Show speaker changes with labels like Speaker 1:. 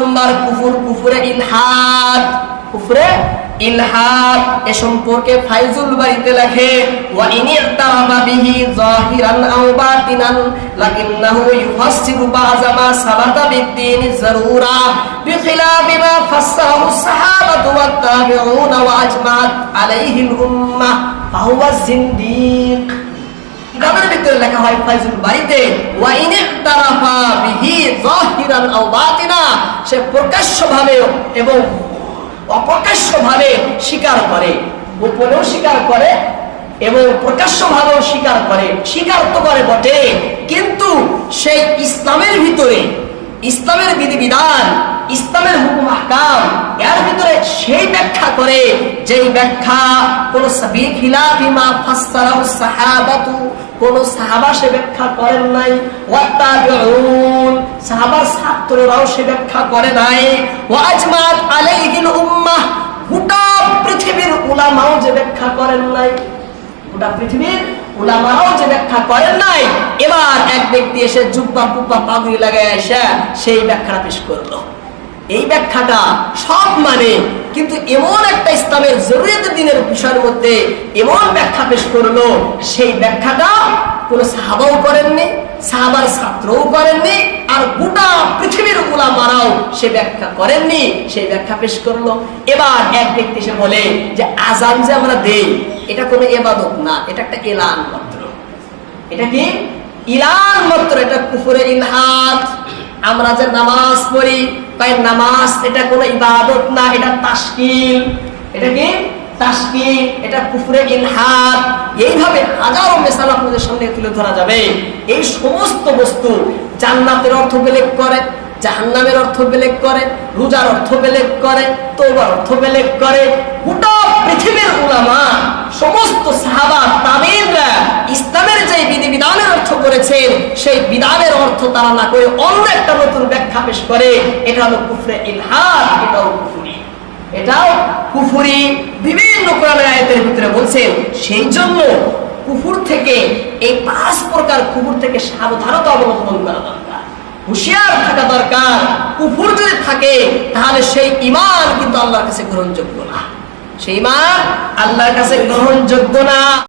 Speaker 1: নম্বর কুফুর, কুফুরে ইলহাদ কুফরে ইলহাদ এ সম্পর্কে ফাইজুল বাড়িতে লেখে, ওয়া ইন ইতারাবা বিহি জাহিরান আও বাতিনান, লাকিন্নাহু ইউফাসসিরু বাযা মা সাবাতা বিদ্দীন যারুরা বিখিলাফি মা ফাসসাহু সাহাবাতু ওয়াত তাবিউন ওয়া আজমাত আলাইহিল উম্মাহ ফাহুয়া জিন্দিক কিতাবের ভিতরে লেখা হয় ফাইজুল বাড়িতে ওয়াইনে তারাফা বিহি জাহিরান আও সে প্রকাশ্যভাবে এবং অপ্রকাশ্যভাবে স্বীকার করে। গোপনেও স্বীকার করে এবং প্রকাশ্যভাবেও স্বীকার করে। স্বীকার তো করে বটে, কিন্তু সেই ইসলামের ভিতরে, ইসলামের বিধিবিধান, ইসলামের হুকুম আহকাম, এর ভিতরে সেই ব্যাখ্যা করে যেই ব্যাখ্যা, কোন কোন সাহাবা সে ব্যাখ্যা করেন নাই। সাহাবার ছাত্ররাও সে ব্যাখ্যা করে নাই। ওয়াজমাত আলাইহিল উম্মাহ, গোটা পৃথিবীর উলামাও যে ব্যাখ্যা করেন নাই। গোটা পৃথিবীর যে ব্যাখ্যা করেন নাই। এবার এক ব্যক্তি এসে জুব্বা পাগড়ি লাগায় এসে সেই ব্যাখ্যাটা পেশ করল। এই ব্যাখ্যাটা সব মানে কিন্তু এমন একটা ইসলামের জরুরিয়াত দিনের বিষয়ের মধ্যে এমন ব্যাখ্যা পেশ করল, সেই ব্যাখ্যাটা কোন সাহাবাও করেননি, সাহাবার ছাত্রও করেননি, আর মারাও সে ব্যাখ্যা করেননি সেই ব্যাখ্যা পেশ করল। এবার এক ব্যক্তি এসে বলে যে আজান যে আমরা দেই, এটা কোনো এবাদত না, এটা একটা এলান মাত্র। এটা কি? ইলান মাত্র, এটা কুফুরে ইলহাদ। আমরা যে নামাজ পড়ি, তাই নামাজ এটা কোনো ইবাদত না, এটা তাস্কিল এটা কি? তাস্কিল এটা কুফরে ইলহাদ। এইভাবে হাজারো মেসাল আপনাদের সামনে তুলে ধরা যাবে। এই সমস্ত বস্তু জান্নাতের অর্থ বেলেগ করে। জাহান্নামের অর্থ বেলেগ করে, রোজার অর্থ বেলেগ করে তোবার অর্থ বেলেগ করে। গোটা পৃথিবীর উলামা, সমস্ত সাহাবা তাবিনরা ইসলামের যে বিধিবিধানের অর্থ করেছেন, সেই বিধানের অর্থ তারা না করে অন্য একটা নতুন ব্যাখ্যা পেশ করে। এটা হলো কুফরে ইলহাদ, এটাও কুফুরি। এটাও কুফুরি। বিভিন্ন কোরআনের আয়াতের ভিতরে বলছেন, সেই জন্য কুফুর থেকে, এই পাঁচ প্রকার কুফুর থেকে সাবধানতা অবলম্বন করা দরকার। হুঁশিয়ার থাকা দরকার, কুফুর যদি থাকে, তাহলে সেই ইমান কিন্তু আল্লাহর কাছে গ্রহণযোগ্য না। সেই ইমান আল্লাহর কাছে গ্রহণযোগ্য না।